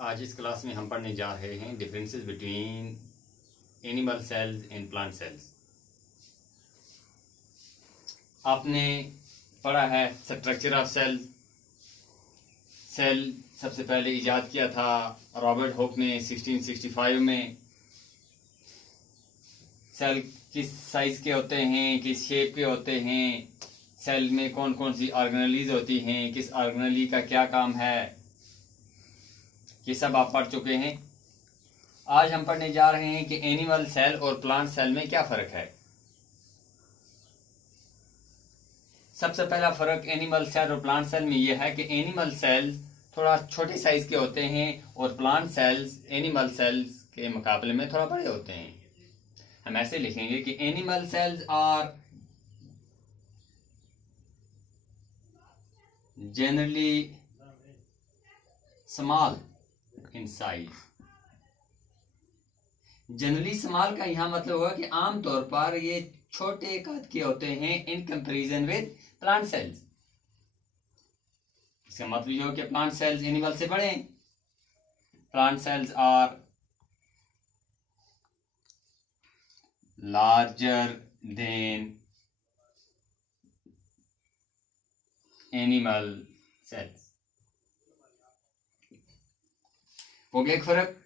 आज इस क्लास में हम पढ़ने जा रहे हैं differences between animal cells and plant cells. आपने पढ़ा है स्ट्रक्चर ऑफ सेल्स। सेल सबसे पहले इजाद किया था रॉबर्ट हुक ने 1665 में। सेल किस साइज के होते हैं, किस शेप के होते हैं, सेल में कौन कौन सी ऑर्गेनेलीज होती हैं, किस ऑर्गेनेली का क्या काम है, ये सब आप पढ़ चुके हैं। आज हम पढ़ने जा रहे हैं कि एनिमल सेल और प्लांट सेल में क्या फर्क है। सबसे पहला फर्क एनिमल सेल और प्लांट सेल में यह है कि एनिमल सेल्स थोड़ा छोटे साइज के होते हैं और प्लांट सेल्स एनिमल सेल्स के मुकाबले में थोड़ा बड़े होते हैं। हम ऐसे लिखेंगे कि animal cells are generally small in size. Generally small का यहां मतलब हुआ कि आमतौर पर ये छोटे कद के होते हैं in comparison with plant cells. इसका मतलब ये हो कि प्लांट सेल्स एनिमल से बड़े हैं। Plant cells are larger than animal cells. हो गया एक फर्क।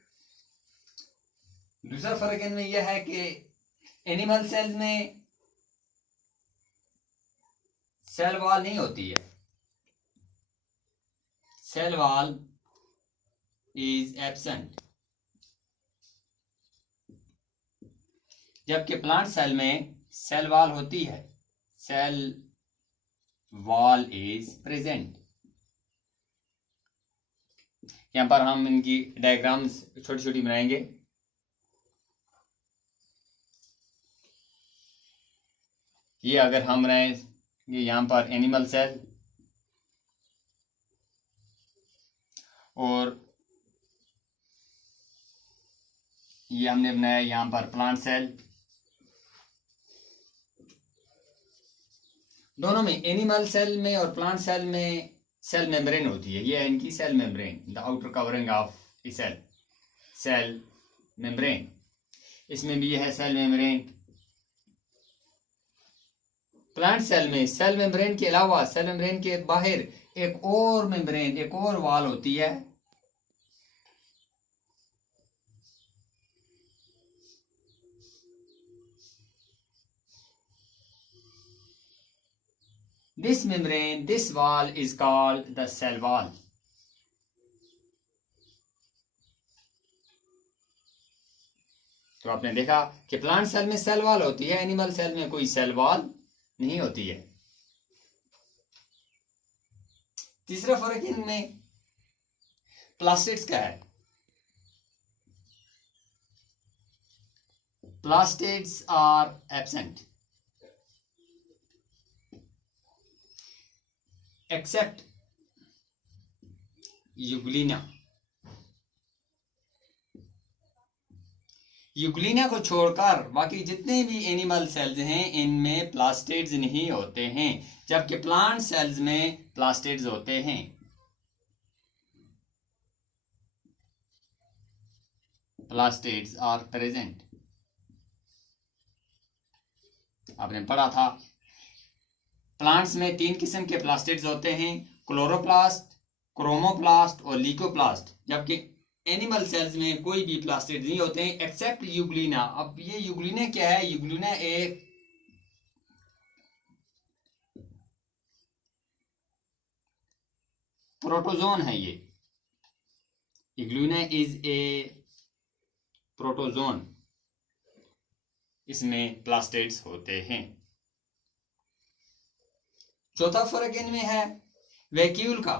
दूसरा फर्क इनमें यह है कि एनिमल सेल्स में सेल वॉल नहीं होती है। सेल वॉल इज एब्सेंट, जबकि प्लांट सेल में सेल वॉल होती है। Cell wall is present. यहां पर हम इनकी डायग्राम्स छोटी छोटी बनाएंगे। ये अगर हम बनाए, ये यहां पर एनिमल सेल और ये हमने बनाया यहां पर प्लांट सेल। दोनों में एनिमल सेल में और प्लांट सेल में सेल मेम्ब्रेन होती है। ये है इनकी cell membrane, the outer covering of a cell, cell membrane. इसमें भी यह है सेल मेम्ब्रेन। प्लांट सेल में सेल मेम्ब्रेन के अलावा सेल मेम्ब्रेन के बाहर एक और मेम्ब्रेन, एक और वॉल होती है। This membrane, this wall is called the cell wall. तो आपने देखा कि प्लांट सेल में सेल वॉल होती है, एनिमल सेल में कोई सेल वॉल नहीं होती है। तीसरा फर्क इनमें प्लास्टिड्स का है। Plastids are absent except euglena. Euglena को छोड़कर बाकी जितने भी एनिमल सेल्स हैं इनमें प्लास्टिड्स नहीं होते हैं, जबकि प्लांट सेल्स में प्लास्टिड्स होते हैं। Plastids are present. आपने पढ़ा था प्लांट्स में 3 किस्म के प्लास्टिड्स होते हैं, क्लोरोप्लास्ट, क्रोमोप्लास्ट और लीकोप्लास्ट, जबकि एनिमल सेल्स में कोई भी प्लास्टिड नहीं होते हैं एक्सेप्ट यूग्लिना। अब ये यूग्लिना क्या है? यूग्लिना एक प्रोटोजोन है। ये यूग्लिना इज ए प्रोटोजोन, इसमें प्लास्टिड्स होते हैं। चौथा फर्क इनमें है वैक्यूल का।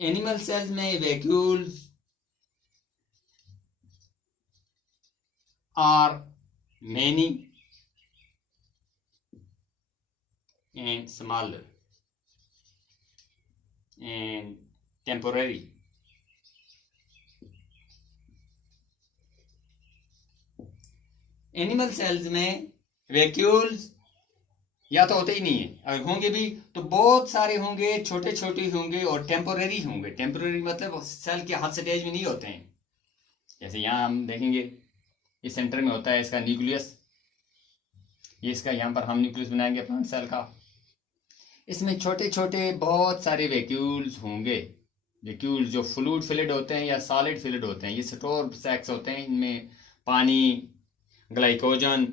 एनिमल सेल्स में vacuoles are many and smaller and temporary. Animal cells में वैक्यूल्स या तो होते ही नहीं है, अगर होंगे भी तो बहुत सारे होंगे, छोटे छोटे होंगे और टेम्पोररी होंगे। टेम्पोररी मतलब सेल के हर स्टेज में नहीं होते हैं। जैसे यहाँ हम देखेंगे, ये सेंटर में होता है इसका न्यूक्लियस, ये इसका यहाँ पर हम न्यूक्लियस बनाएंगे प्लांट सेल का। इसमें छोटे छोटे बहुत सारे वैक्यूल्स होंगे। वैक्यूल्स जो फ्लूइड फिल्ड होते हैं या सॉलिड फिल्ड होते हैं, ये स्टोर सैक्स होते हैं। इनमें पानी, ग्लाइकोजन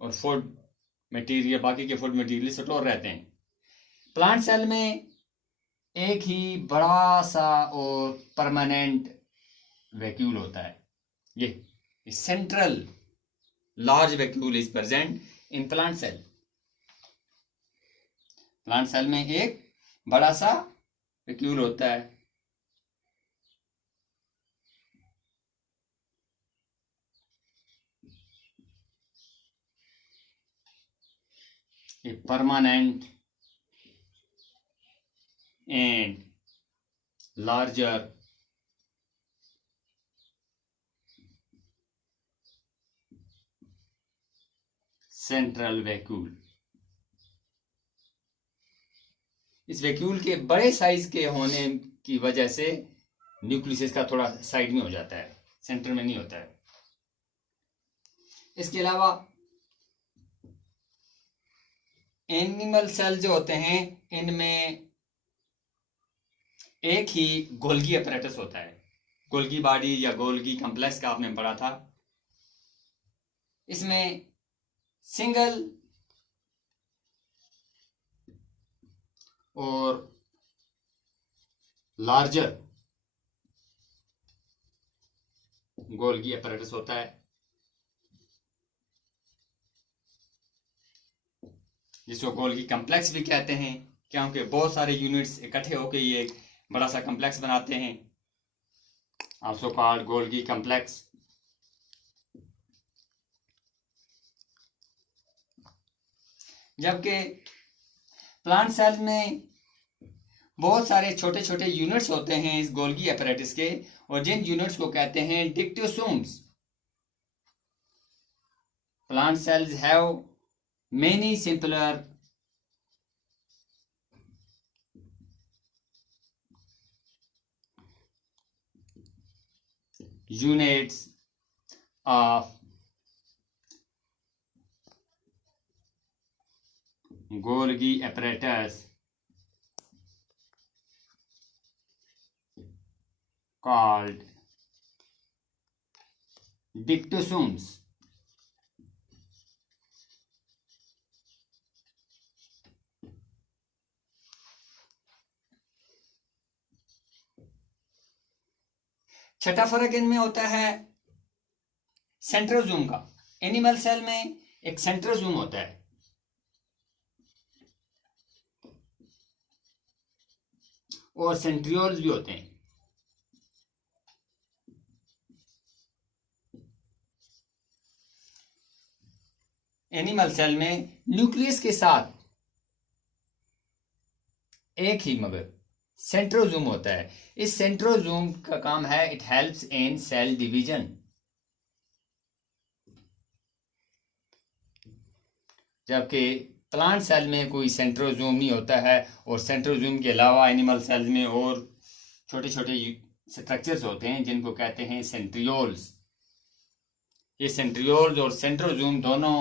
और फूड मटेरियल, बाकी के फूड मटेरियल स्टोर रहते हैं। प्लांट सेल में एक ही बड़ा सा और परमानेंट वैक्यूल होता है। ये central large vacuole is present in plant cell. Plant cell में एक बड़ा सा वैक्यूल होता है। A permanent and larger central vacuole। इस वैक्यूल के बड़े साइज के होने की वजह से न्यूक्लियस का थोड़ा साइड में हो जाता है, सेंटर में नहीं होता है। इसके अलावा एनिमल सेल जो होते हैं, इनमें एक ही गोल्गी अपैरेटस होता है। गोल्गी बॉडी या गोल्गी कॉम्प्लेक्स का आपने पढ़ा था। इसमें सिंगल और लार्जर गोल्गी अपैरेटस होता है, जिसको गोल्गी कॉम्प्लेक्स भी कहते हैं, क्योंकि बहुत सारे यूनिट्स इकट्ठे होकर ये एक बड़ा सा कॉम्प्लेक्स बनाते हैं, आल्सो कॉल्ड गोल्गी कॉम्प्लेक्स। जबकि प्लांट सेल में बहुत सारे छोटे छोटे यूनिट्स होते हैं इस गोल्गी अपैरेटस के, और जिन यूनिट्स को कहते हैं dictyosomes. Plant cells have many simpler units of Golgi apparatus called dictosomes। छठा फर्क इनमें होता है सेंट्रोजोम का। एनिमल सेल में एक सेंट्रोजोम होता है, और सेंट्रियोल्स भी होते हैं। एनिमल सेल में न्यूक्लियस के साथ एक ही मगर सेंट्रोजोम होता है। इस सेंट्रोजोम का काम है, it helps in cell division. जबकि प्लांट सेल में कोई सेंट्रोजोम नहीं होता है, और सेंट्रोजोम के अलावा एनिमल सेल्स में और छोटे छोटे स्ट्रक्चर्स होते हैं जिनको कहते हैं सेंट्रियोल्स। ये सेंट्रियोल्स और सेंट्रोजोम दोनों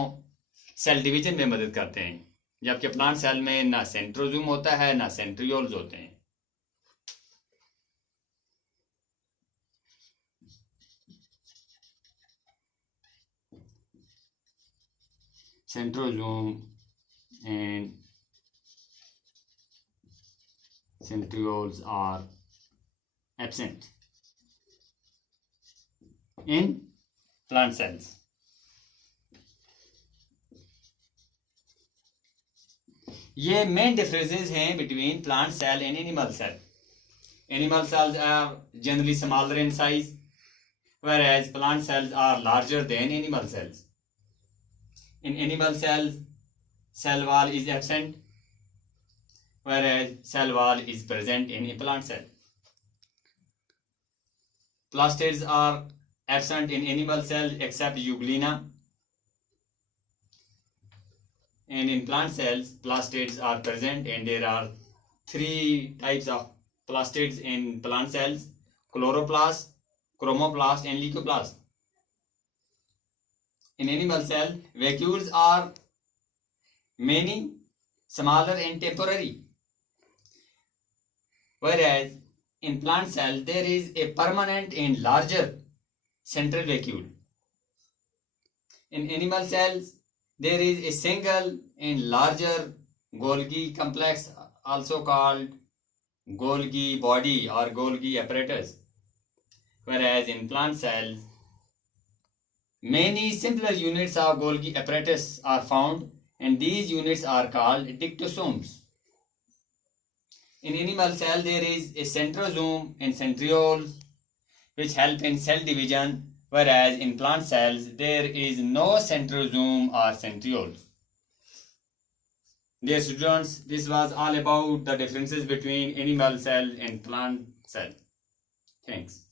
सेल डिवीजन में मदद करते हैं, जबकि प्लांट सेल में ना सेंट्रोजोम होता है ना सेंट्रियोल्स होते हैं। Centrosome and centrioles are absent in plant cells। ये मेन डिफरेंसेस हैं between plant cell and animal cell. Animal cells are generally smaller in size, whereas plant cells are larger than animal cells। In animal cells, cell wall is absent, whereas cell wall is present in a plant cell। Plastids are absent in animal cells except euglena, and in plant cells plastids are present, and there are three types of plastids in plant cells: chloroplast, chromoplast, and leucoplast. In animal cell, vacuoles are many, smaller and temporary, whereas in plant cell there is a permanent and larger central vacuole. In animal cells there is a single and larger Golgi complex, also called Golgi body or Golgi apparatus, whereas in plant cells many simpler units of Golgi apparatus are found, and these units are called dictosomes. In animal cell there is a centrosome and centrioles which help in cell division, whereas in plant cells there is no centrosome or centrioles. Dear students, this was all about the differences between animal cell and plant cell. Thanks.